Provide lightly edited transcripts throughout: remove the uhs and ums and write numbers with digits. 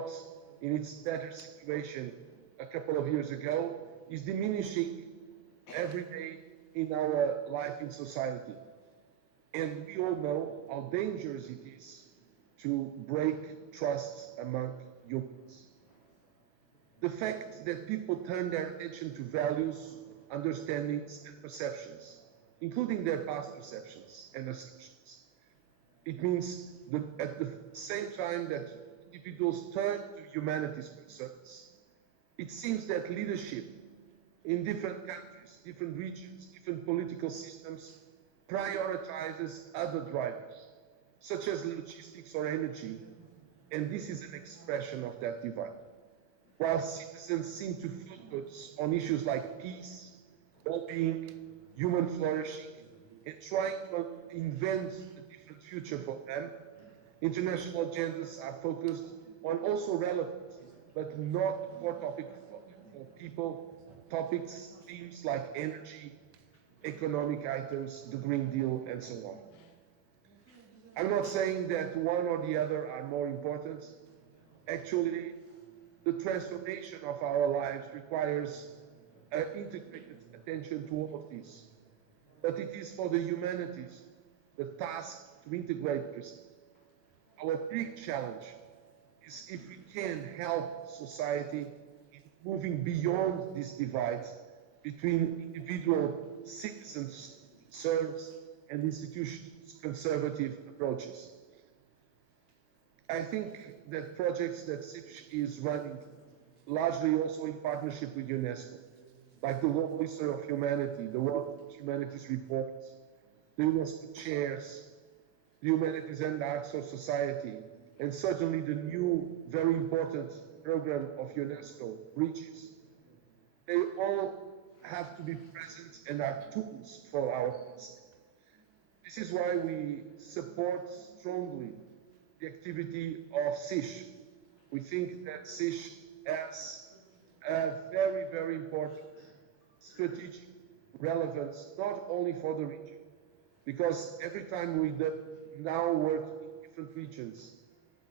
not in its better situation a couple of years ago, is diminishing every day in our life in society. And we all know how dangerous it is to break trust among humans. The fact that people turn their attention to values, understandings, and perceptions, including their past perceptions and assumptions. It means that at the same time that individuals turn to humanities concerns, it seems that leadership in different countries, different regions, different political systems prioritizes other drivers, such as logistics or energy, and this is an expression of that divide. While citizens seem to focus on issues like peace, well-being, human flourishing, and trying to invent a different future for them, international agendas are focused on also relevant, but not core topic for people, topics, themes like energy, economic items, the Green Deal, and so on. I'm not saying that one or the other are more important. Actually, the transformation of our lives requires integrated attention to all of this. But it is for the humanities the task to integrate this. Our big challenge is if we can help society in moving beyond this divide between individual citizens' concerns and institutions' conservative approaches. I think that projects that CISH is running, largely also in partnership with UNESCO, like the World History of Humanity, the World Humanities Report, the UNESCO chairs, the Humanities and Arts of Society, and certainly the new, very important program of UNESCO, Bridges. They all have to be present and are tools for our policy. This is why we support strongly the activity of CISH. We think that CISH has a very, very important strategic relevance, not only for the region, because every time we now work in different regions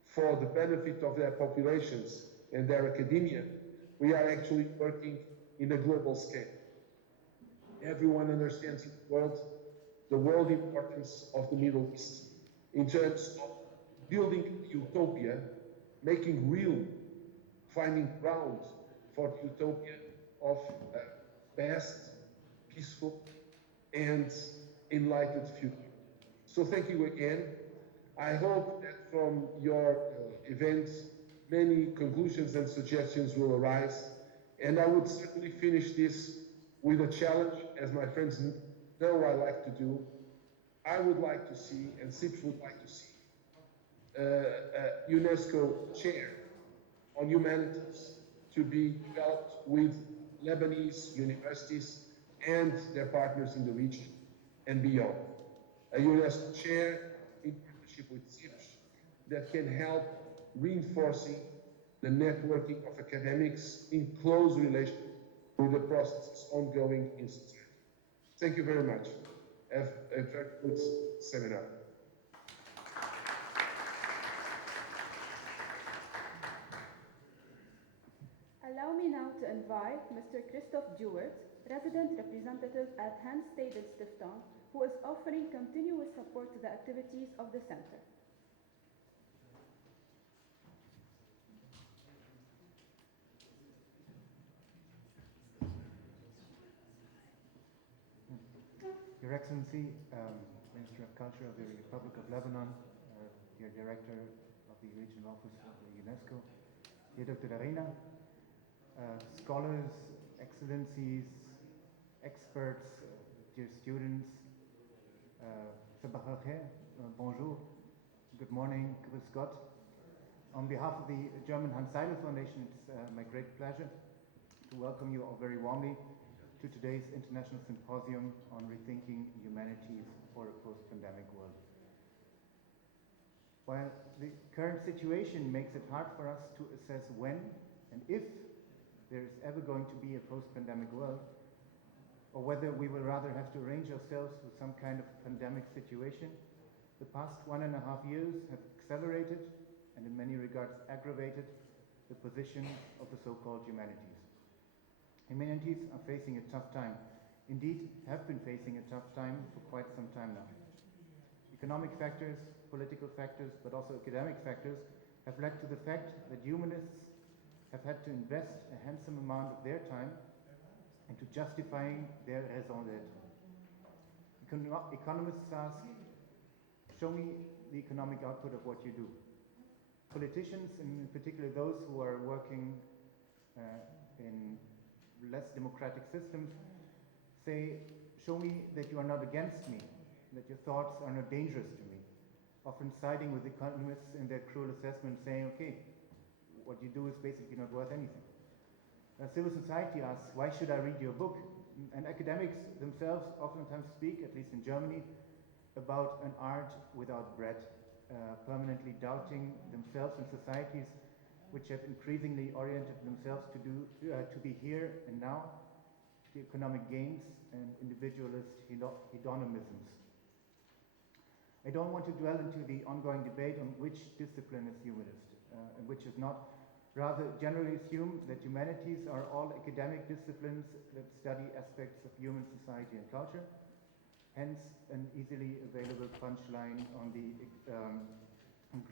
for the benefit of their populations and their academia, we are actually working in a global scale. Everyone understands in the world importance of the Middle East in terms of building utopia, making real, finding ground for the utopia of a best, peaceful, and enlightened future. So thank you again. I hope that from your event, many conclusions and suggestions will arise. And I would certainly finish this with a challenge, as my friends know I like to do. I would like to see, and CISH would like to see, a UNESCO chair on humanities to be developed with Lebanese universities and their partners in the region and beyond. A UNESCO chair in partnership with CISH that can help reinforcing the networking of academics in close relation with the processes ongoing in society. Thank you very much. Have a very good seminar. Allow me now to invite Mr. Kristof Duwaerts, Resident Representative at Seidel Stiftung, who is offering continuous support to the activities of the Center. Your Excellency, Minister of Culture of the Republic of Lebanon, dear Director of the Regional Office of the UNESCO, dear Dr. Arena, scholars, excellencies, experts, dear students, sabah al-khair, bonjour, good morning, grüß Gott. On behalf of the German Hans Seidel Foundation, it's my great pleasure to welcome you all very warmly to today's International Symposium on Rethinking Humanities for a Post-Pandemic World. While the current situation makes it hard for us to assess when and if there is ever going to be a post-pandemic world, or whether we will rather have to arrange ourselves with some kind of pandemic situation, the past 1.5 years have accelerated and in many regards aggravated the position of the so-called humanities. Humanities are facing a tough time, indeed have been facing a tough time for quite some time now. Economic factors, political factors, but also academic factors have led to the fact that humanists have had to invest a handsome amount of their time into justifying their raison d'etre. Economists ask, show me the economic output of what you do. Politicians, in particular those who are working in less democratic systems, say, show me that you are not against me, that your thoughts are not dangerous to me, often siding with economists in their cruel assessment, saying, okay, what you do is basically not worth anything. Civil society asks, why should I read your book? And academics themselves oftentimes speak, at least in Germany, about an art without bread, permanently doubting themselves and societies which have increasingly oriented themselves to be here and now, the economic gains and individualist hedonisms. I don't want to dwell into the ongoing debate on which discipline is humanist and which is not. Rather, generally assume that humanities are all academic disciplines that study aspects of human society and culture, hence an easily available punchline on the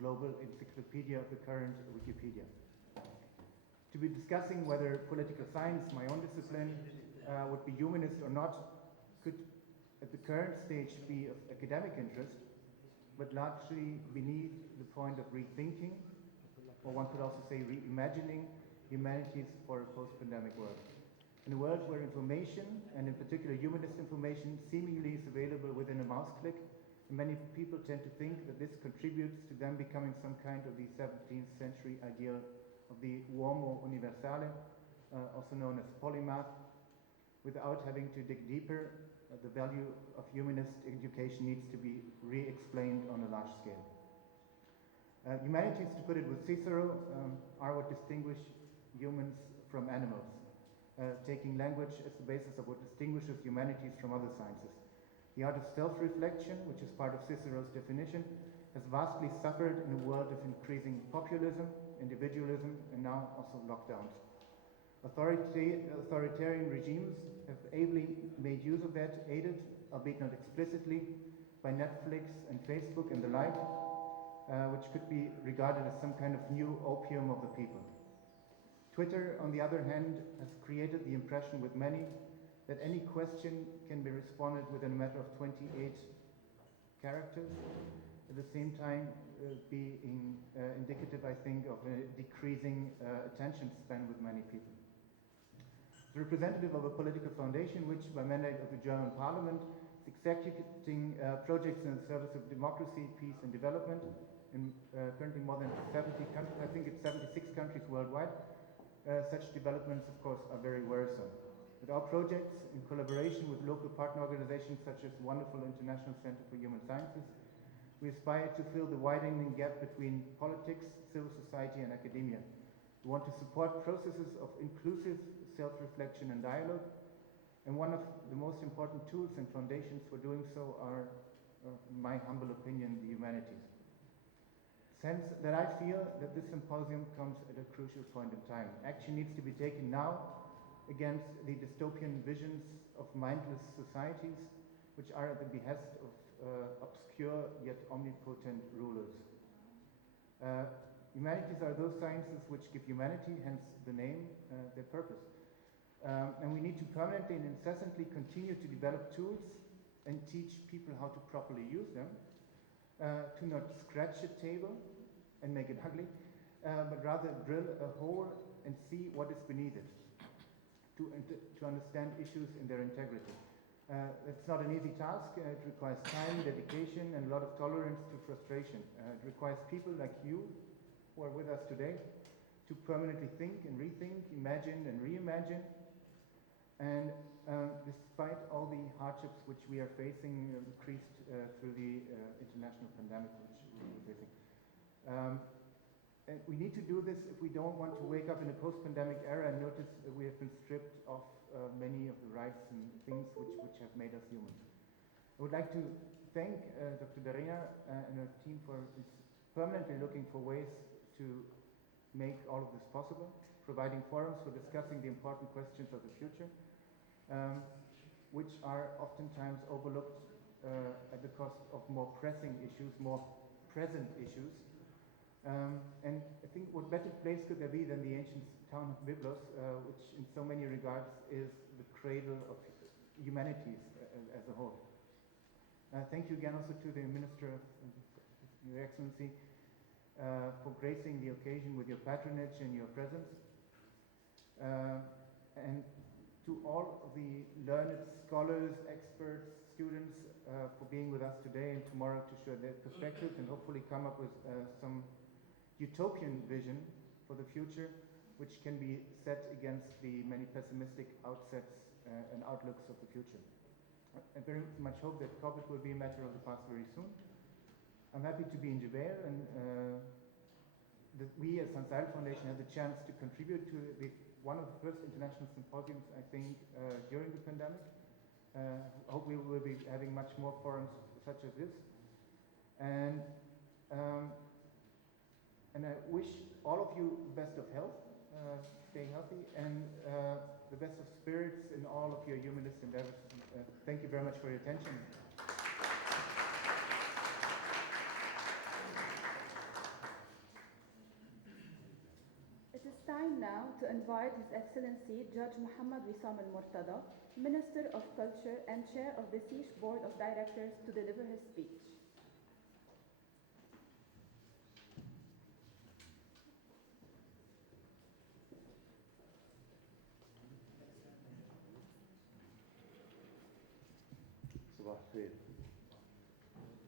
global encyclopedia of the current Wikipedia. To be discussing whether political science, my own discipline, would be humanist or not, could at the current stage be of academic interest, but largely beneath the point of rethinking, or one could also say reimagining humanities for a post-pandemic world. In a world where information, and in particular humanist information, seemingly is available within a mouse click, many people tend to think that this contributes to them becoming some kind of the 17th century ideal of the uomo universale, also known as polymath, without having to dig deeper. The value of humanist education needs to be re-explained on a large scale. Humanities, to put it with Cicero, are what distinguish humans from animals, taking language as the basis of what distinguishes humanities from other sciences. The art of self-reflection, which is part of Cicero's definition, has vastly suffered in a world of increasing populism, individualism, and now also lockdowns. Authoritarian regimes have ably made use of that, aided, albeit not explicitly, by Netflix and Facebook and the like, which could be regarded as some kind of new opium of the people. Twitter, on the other hand, has created the impression with many that any question can be responded within a matter of 28 characters, at the same time being indicative, I think, of a decreasing attention span with many people. The representative of a political foundation which, by mandate of the German Parliament, is executing projects in the service of democracy, peace and development in currently more than 70 countries, I think it's 76 countries worldwide. Such developments, of course, are very worrisome. With our projects, in collaboration with local partner organizations such as wonderful International Center for Human Sciences, we aspire to fill the widening gap between politics, civil society and academia. We want to support processes of inclusive self-reflection and dialogue, and one of the most important tools and foundations for doing so are, in my humble opinion, the humanities. Hence, that I feel that this symposium comes at a crucial point in time. Action needs to be taken now against the dystopian visions of mindless societies, which are at the behest of obscure yet omnipotent rulers. Humanities are those sciences which give humanity, hence the name, their purpose. And we need to permanently and incessantly continue to develop tools and teach people how to properly use them, to not scratch a table and make it ugly, but rather drill a hole and see what is beneath it, to understand issues in their integrity. It's not an easy task. It requires time, dedication, and a lot of tolerance to frustration. It requires people like you, who are with us today, to permanently think and rethink, imagine and reimagine. And despite all the hardships which we are facing, increased through the international pandemic which we're facing. And we need to do this if we don't want to wake up in a post-pandemic era and notice that we have been stripped of many of the rights and things which have made us human. I would like to thank Dr. Duwaerts and her team for permanently looking for ways to make all of this possible, providing forums for discussing the important questions of the future, which are oftentimes overlooked at the cost of more pressing issues, more present issues. And I think what better place could there be than the ancient town of Byblos, which in so many regards is the cradle of humanities as a whole. Thank you again also to the Minister of Your Excellency for gracing the occasion with your patronage and your presence. And to all of the learned scholars, experts, students for being with us today and tomorrow to share their perspectives and hopefully come up with some utopian vision for the future, which can be set against the many pessimistic outsets and outlooks of the future. I very much hope that COVID will be a matter of the past very soon. I'm happy to be in Jubair and that we as Seidel Foundation have the chance to contribute to one of the first international symposiums, I think, during the pandemic. I hope we will be having much more forums such as this. And I wish all of you the best of health, stay healthy, and the best of spirits in all of your humanist endeavors. Thank you very much for your attention. It is time now to invite His Excellency Judge Muhammad Wissam al-Murtada, Minister of Culture and Chair of the CISH Board of Directors, to deliver his speech. صباح الخير.